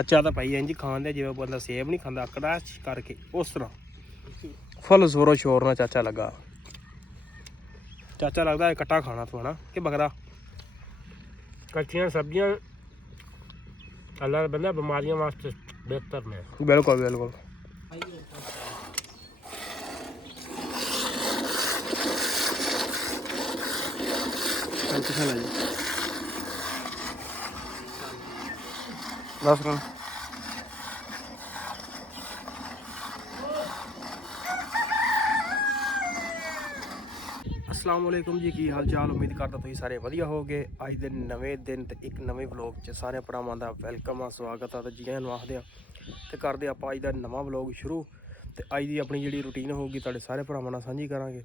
ਚਾਚਾ ਤਾਂ ਭਾਈ ਇੰਝ ਖਾਂਦੇ ਜਿਵੇਂ ਬੰਦਾ ਸੇਬ ਨਹੀਂ ਖਾਂਦਾ ਅਕੜਾ ਕਰਕੇ, ਉਸ ਤਰ੍ਹਾਂ ਫੁੱਲ ਜ਼ੋਰੋ ਸ਼ੋਰ ਨਾਲ ਚਾਚਾ ਲੱਗਾ। ਚਾਚਾ ਲੱਗਦਾ ਕੱਟਾ ਖਾਣਾ ਤੂੰ ਹਨਾ ਕਿ ਬਕਰਾ? ਕੱਚੀਆਂ ਸਬਜ਼ੀਆਂ ਅੱਲਾ ਬੰਦਾ ਬਿਮਾਰੀਆਂ ਵਾਸਤੇ ਬਿਹਤਰ ਨੇ। ਬਿਲਕੁਲ ਬਿਲਕੁਲ। ਦੱਸ ਰਣ अस्सलाम वालेकुम जी, की हाल चाल? उम्मीद करता तुसीं सारे वधिया होगे। अज दे नवे दिन ते एक नवे व्लॉग च सारे भरावां दा वेलकम आ, स्वागत आ। ते जी आयां नूं आखदे आ ते करदे आपां अज दा नवां व्लॉग शुरू। ते अज दी अपनी जिहड़ी रूटीन होगी तुहाडे सारे भरावां नाल सांझी करांगे,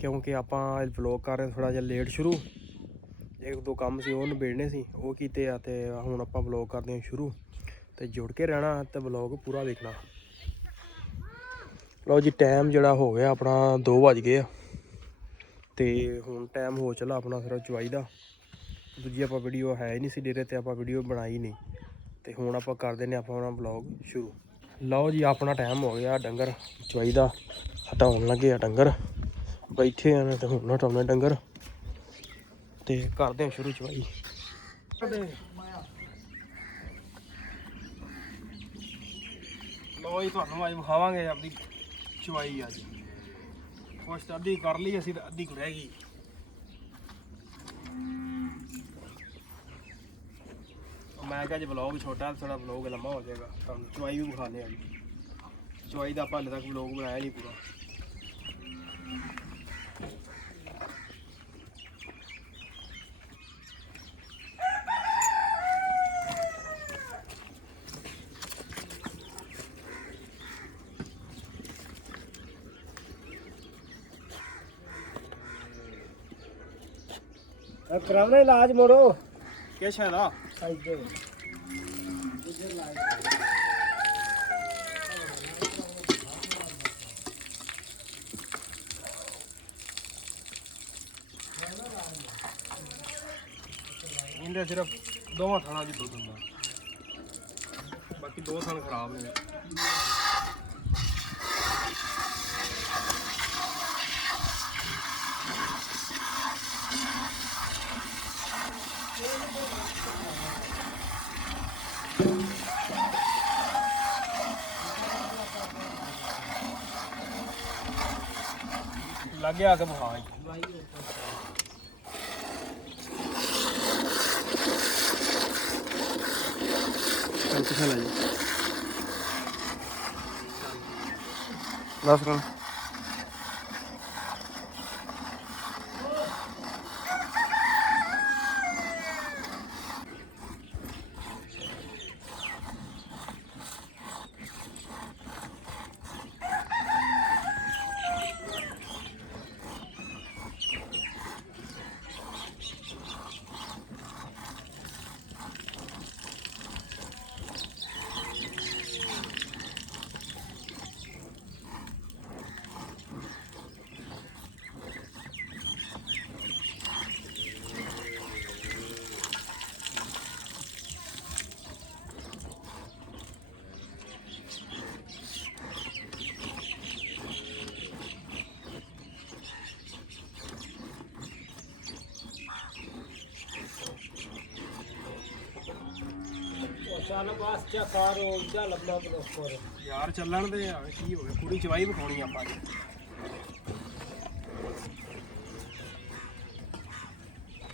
क्योंकि आपां व्लॉग कर रहे थोड़ा जिहा लेट शुरू। एक दो काम सी ओह निबेड़ने सी, ओह कीते आ ते हुण आपां व्लॉग करदे हां शुरू। ते जुड़ के रहना ते व्लॉग पूरा देखना। लो जी, टाइम जिहड़ा हो गया अपना 2 वज गए आ ਤੇ ਹੁਣ ਟਾਈਮ ਹੋ ਚੱਲਾ ਆਪਣਾ ਫਿਰ ਚਵਾਈ ਦਾ। ਦੂਜੀ ਆਪਾਂ ਵੀਡੀਓ ਹੈ ਹੀ ਨਹੀਂ ਸੀ ਡੇਰੇ ਤੇ, ਆਪਾਂ ਵੀਡੀਓ ਬਣਾਈ ਨਹੀਂ। ਤੇ ਹੁਣ ਆਪਾਂ ਕਰ ਦਿੰਦੇ ਆਪਾਂ ਆਪਣਾ ਵਲੌਗ ਸ਼ੁਰੂ। ਲਓ ਜੀ, ਆਪਣਾ ਟਾਈਮ ਹੋ ਗਿਆ ਡੰਗਰ ਚਵਾਈ ਦਾ, ਹਟਾਉਣ ਲੱਗੇ ਆ ਡੰਗਰ, ਬੈਠੇ ਆ ਤੇ ਹੁਣ ਹਟਾਉਣੇ ਡੰਗਰ ਤੇ ਕਰਦੇ ਆ ਸ਼ੁਰੂ ਚਵਾਈ। ਲਓ ਜੀ, ਤੁਹਾਨੂੰ ਅੱਜ ਵਿਖਾਵਾਂਗੇ ਆਪਣੀ ਚਵਾਈ। ਅੱਜ ਕੁਛ ਤਾਂ ਅੱਧੀ ਕਰ ਲਈ ਅਸੀਂ, ਤਾਂ ਅੱਧੀ ਕੁ ਰਹਿ ਗਈ। ਮੈਂ ਕਿਹਾ ਜੀ ਵਲੌਗ ਛੋਟਾ, ਥੋੜਾ ਵਲੌਗ ਲੰਮਾ ਹੋ ਜਾਏਗਾ, ਤੁਹਾਨੂੰ ਚਵਾਈ ਵੀ ਵਿਖਾਉਂਦੇ ਆ ਜੀ। ਚਵਾਈ ਦਾ ਆਪਾਂ ਹਾਲੇ ਤੱਕ ਵਲੌਗ ਬਣਾਇਆ ਨਹੀਂ ਪੂਰਾ। ਕਰਾਉਣਾ ਇਲਾਜ ਮੋੜੋ ਕੀ ਸ਼ਾਇਦ ਆ ਇਹਦੇ ਸਿਰਫ ਦੋਵਾਂ ਥਾਣਾ ਦੀ ਦੁੱਧ ਹੁੰਦਾ, ਬਾਕੀ 2 ਥਣ ਖਰਾਬ ਨੇ। ਲੱਗ ਗਿਆ ਕਿ ਬੁਖਾਰ ਕਿੱਥੇ ਲੈ ਜੀ? ਦੱਸ ਰਣ ਚੱਲ ਬਸ ਚਾਰ ਹੋ ਜਾ ਲੰਮਾ ਬਲੋਕ ਯਾਰ ਚੱਲਣ ਦੇ ਆ। ਕੀ ਹੋ ਗਿਆ? ਪੂਰੀ ਚਵਾਈ ਵਿਖਾਉਣੀ ਆਪਾਂ ਅੱਜ।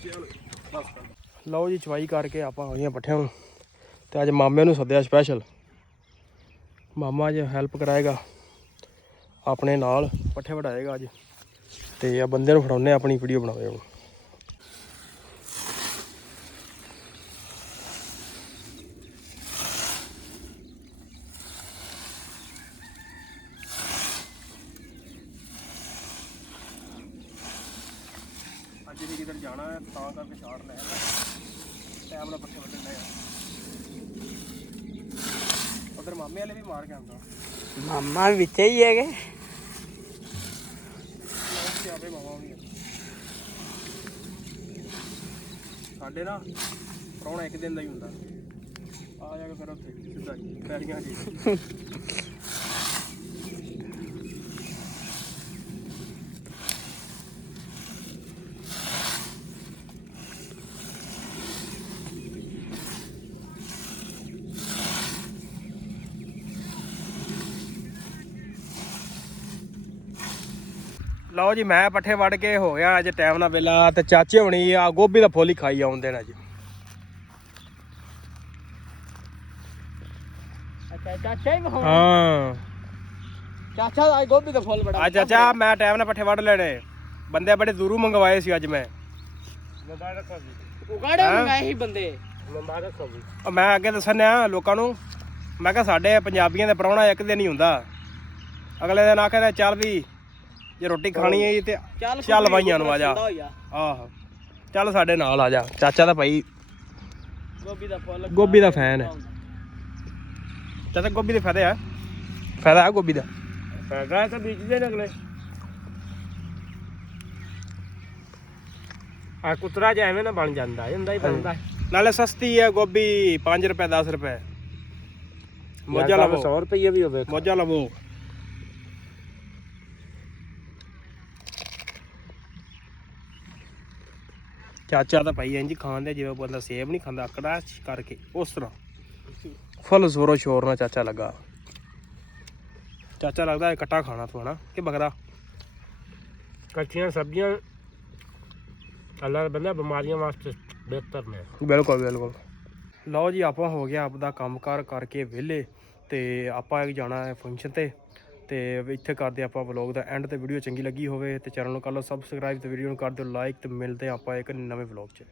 ਚਲੋ ਬਸ ਲਓ ਜੀ, ਚਵਾਈ ਕਰਕੇ ਆਪਾਂ ਹੋ ਗਈਆਂ ਪੱਠਿਆਂ ਨੂੰ। ਤੇ ਅੱਜ ਮਾਮੇ ਨੂੰ ਸੱਦਿਆ ਸਪੈਸ਼ਲ। ਮਾਮਾ ਅੱਜ ਹੈਲਪ ਕਰਾਏਗਾ ਆਪਣੇ ਨਾਲ, ਪੱਠੇ ਵਢਾਏਗਾ ਅੱਜ। ਤੇ ਆ ਬੰਦੇ ਨੂੰ ਫੜਾਉਨੇ, ਆਪਣੀ ਵੀਡੀਓ ਬਣਾਵੇ ਉਹ। ਅੱਜ ਨਹੀਂ ਕਿਧਰ ਜਾਣਾ ਹੈ ਤਾਂ ਕਰਕੇ ਸ਼ਾਟ ਲੈ ਟਾਈਮ ਨਾਲ ਪੱਠੇ ਵੱਢਣ ਲੈ। ਉਧਰ ਮਾਮੇ ਵਾਲੇ ਵੀ ਮਾਰ ਕੇ ਆਉਂਦਾ। ਮਾਮਾ ਵਿੱਚ ਹੀ ਹੈਗੇ। ਮਾਮਾ ਵੀ ਸਾਡੇ ਨਾ ਪ੍ਰਾਹੁਣਾ ਇੱਕ ਦਿਨ ਦਾ ਹੀ ਹੁੰਦਾ। ਆ ਜਾ ਕੇ ਫਿਰ ਉੱਥੇ ਸਿੱਧਾ ਪੈਰੀਆਂ ਜੀ ਲਓ ਜੀ ਮੈਂ ਪੱਠੇ ਵੱਢ ਕੇ ਹੋ ਗਿਆ ਅੱਜ ਟਾਈਮ ਨਾਲ ਵੇਲਾ ਤੇ ਚਾਚੇ ਹੋਣੀ ਆ ਗੋਭੀ ਦਾ ਫੁੱਲ ਹੀ ਖਾਈ ਆਉਂਦੇ ਨੇ ਅੱਜ ਅੱਛਾ ਚਾਚਾ ਹੀ ਬਖਾਉਣਾ ਹਾਂ ਚਾਚਾ ਦਾ ਗੋਭੀ ਦਾ ਫੁੱਲ ਬੜਾ ਅੱਜ ਚਾਚਾ ਮੈਂ ਟਾਈਮ ਨਾਲ ਪੱਠੇ ਵੱਢ ਲੈਣੇ ਬੰਦੇ ਬੜੇ ਦੂਰੋਂ ਮੰਗਵਾਏ ਸੀ ਅੱਜ ਮੈਂ ਉਗਾੜੇ ਮੰਗਾਏ ਸੀ ਬੰਦੇ ਉਹ ਮੈਂ ਅੱਗੇ ਦੱਸਣਿਆ ਲੋਕਾਂ ਨੂੰ ਮੈਂ ਕਿਹਾ ਸਾਡੇ ਪੰਜਾਬੀਆਂ ਦੇ ਪ੍ਰਾਹੁਣਾ ਇੱਕ ਦਿਨ ਹੀ ਹੁੰਦਾ ਅਗਲੇ ਦਿਨ ਆਖਿਆ ਚੱਲ ਵੀ ਜੇ ਰੋਟੀ ਖਾਣੀ ਹੈ ਤੇ ਚੱਲ ਬਾਈਆਂ ਨੂੰ ਆ ਜਾ ਆਹੋ ਚੱਲ ਸਾਡੇ ਨਾਲ ਆ ਜਾ ਚਾਚਾ ਦਾ ਭਾਈ ਗੋਭੀ ਦਾ ਫੈਨ ਹੈ ਚਾਚਾ ਗੋਭੀ ਦੇ ਫਾਇਦੇ ਆ ਫਾਇਦਾ ਹੈ ਗੋਭੀ ਦਾ ਫਾਇਦਾ ਤਾਂ ਬੀਜਦੇ ਨੇ ਅਗਲੇ ਆ ਕੁਤਰਾ ਜਿਹਾ ਐਵੇਂ ਨਾ ਬਣ ਜਾਂਦਾ ਹੀ ਬਣਦਾ ਨਾਲੇ ਸਸਤੀ ਹੈ ਗੋਭੀ 5 ਰੁਪਏ 10 ਰੁਪਏ ਮੋਜਾ ਲਵੋ 100 ਰੁਪਏ ਵੀ ਹੋਵੇ ਮੋਜਾ ਲਵੋ ਚਾਚਾ ਤਾਂ ਭਾਈ ਇੰਝ ਖਾਂਦੇ ਜਿਵੇਂ ਬੰਦਾ ਸੇਬ ਨਹੀਂ ਖਾਂਦਾ ਅਕੜਾ ਕਰਕੇ ਉਸ ਤਰ੍ਹਾਂ ਫੁੱਲ ਜ਼ੋਰੋ ਸ਼ੋਰ ਨਾਲ ਚਾਚਾ ਲੱਗਾ ਚਾਚਾ ਲੱਗਦਾ ਇਕੱਠਾ ਖਾਣਾ ਤੂੰ ਹਨਾ ਕਿ ਬਕਰਾ ਕੱਚੀਆਂ ਸਬਜ਼ੀਆਂ ਅੱਲਾ ਬੰਦਾ ਬਿਮਾਰੀਆਂ ਵਾਸਤੇ ਬਿਹਤਰ ਨੇ ਬਿਲਕੁਲ ਬਿਲਕੁਲ ਲਓ ਜੀ ਆਪਾਂ ਹੋ ਗਿਆ ਆਪਦਾ ਕੰਮਕਾਰ ਕਰਕੇ ਵਿਹਲੇ ਤੇ ਆਪਾਂ ਜਾਣਾ ਹੈ ਫੰਕਸ਼ਨ ਤੇ ਇੱਥੇ ਕਰਦੇ ਆਪਾਂ ਵਲੌਗ ਦਾ ਐਂਡ ਤੇ ਵੀਡੀਓ ਚੰਗੀ ਲੱਗੀ ਹੋਵੇ ਤੇ ਚੈਨਲ ਨੂੰ ਕਰ ਲਓ ਸਬਸਕ੍ਰਾਈਬ ਤੇ ਵੀਡੀਓ ਨੂੰ ਕਰ ਦਿਓ ਲਾਈਕ ਤੇ ਮਿਲਦੇ ਆਪਾਂ ਇੱਕ ਨਵੇਂ ਵਲੌਗ 'ਚ